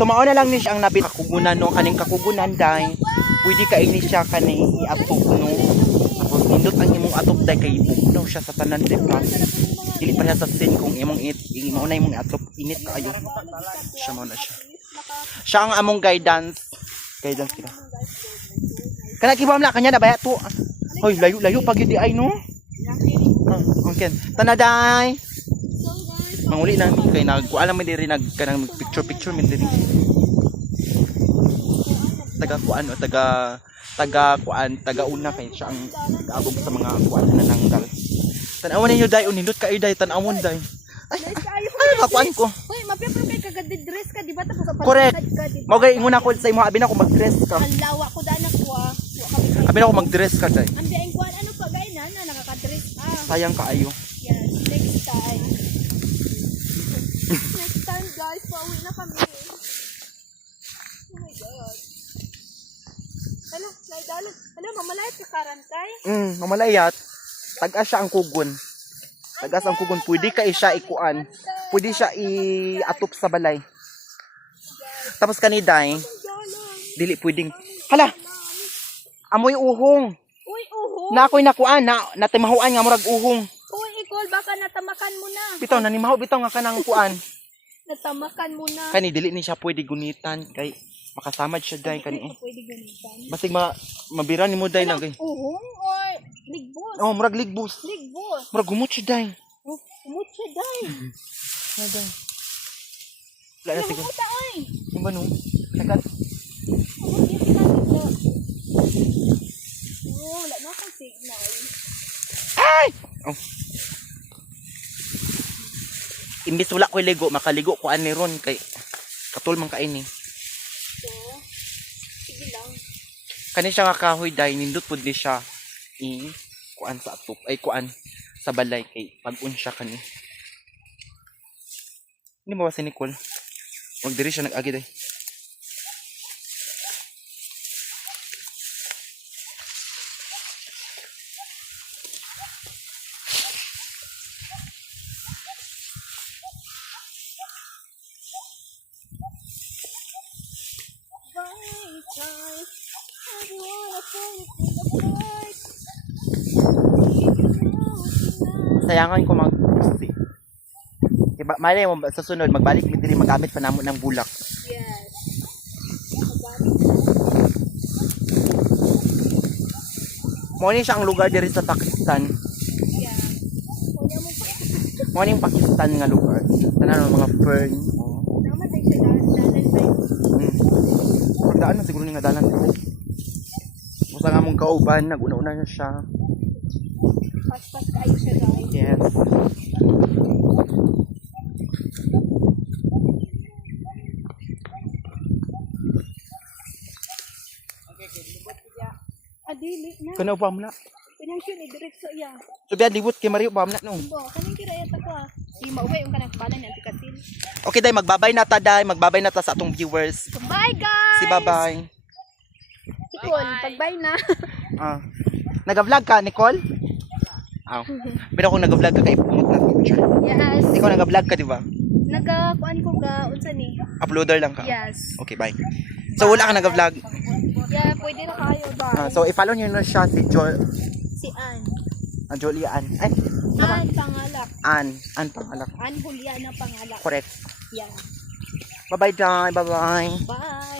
So mao na lang ni siya ang nabit kakugunan no kaning kakugunan day. Pwede ka ini siya kani iatop no. Tapos nindot ang imong atop day kay bugnaw siya sa tanan di pa. Dili pa siya sa sin kung imong imo na imong atop init kaayo. Siya mo na siya. Siya ang among guidance. Guidance kita. Kana kibam na kanya na baya to. Hoy, layo-layo pag yun di ay no. Okay. Tanaday. Manguli na mi kay nagkuan man diri kanang picture min diri. Taga kuan o taga una kay siya ang kaabog sa mga kuan na nanggal. Tan-awon ninyo day unindot kay day tan-awon day. Ay, kakuan ko. Hoy, mapipro kay kagad dress ka di ba tapos sa Correct. Mao gay ingon ako sa imo abi na ko mag-dress ka. Ang lawa ko dana ko ah. Abi na ko mag-dress ka day. Ang biyaing kuan ano pa gay na nakaka-dress ah. Sayang kaayo. Yes, next time. Next time guys, pauwi na kami. Oh my god. Ano, naidalo. Ano, mamalayat ka karantay? Mamalayat. Taga siya ang kugon. Tagas ang kugon. Pwede ka siya ikuan. Pwede siya iatop sa balay. Tapos kaniday, dili pwedeng. Hala! Amoy uhong. Uy, uho. Na ako'y nakuan. Natimahuan nga murag uhong. Uy, Nicole, baka natamakan mo na. Bitaw, nanimahaw bitaw nga kanang kuan. Natamakan mo na. Kani, dili ni siya pwede gunitan. Kay makasamad siya day. Kani eh. Pwede ganitan. Basig mabira ni mo day na gay. Uhong or ligbos? Oh, murag ligbos. Ligbos. Murag gumot siya day. Oh, umutsa day. Ano day? Wala na sige. Namuta ay. Yung ba no? Nakat. Oh, wala na akong signal. Ay! Oh. Imbis wala ko'y ligo, makaligo ko ani ron kay katul man kaini. So, sige lang. Kani siya nga kahoy day nindot pud ni siya kuan sa atop ay kuan sa balay kay pag-un siya kani. Hindi mo ba si Nicole? Wag diri siya nag-agi day. Sayangan ko mag-pusti. Diba, malay mo sa sunod, magbalik mi diri magamit pa namo ng bulak. Yes. Mo ni siya ang lugar diri sa Pakistan. Yeah. Kunya mo pa. Mo ni Pakistan nga lugar. Tanan mga fern. Oh. Naman din siya dalan ba? Pagdaan na siguro ni nga dalan. Musa nga mong kauban, nag-una-una na siya. Pas-pas kayo siya guys. Yes. Adili na. Kana pa mo na. Pinangkin i-diretso iya. So biya libot kay Mario pa mo na no. Bo, kanang kira yata ko ah. Di mauwi yung kanang balan ng tikasil. Okay day, magbabay na ta day, magbabay na ta sa atong viewers. Bye guys! Si bye-bye. Nicole, pag-bye na. Nag-vlog ka, Nicole? Aw. Pero kung nag-vlog ka kay pumot na ko siya. Yes. Ikaw nag-vlog ka, di ba? Nagakuan ko ga unsa ni? Uploader lang ka. Yes. Okay, bye. So wala ka nag-vlog. Yeah, pwede na kayo ba? So i-follow niyo na siya si Si Ann. Julian. Ay, Ann Pangalak. Ann Pangalak. Ann Juliana Pangalak. Correct. Yeah. Bye-bye, Day. Bye-bye. Bye.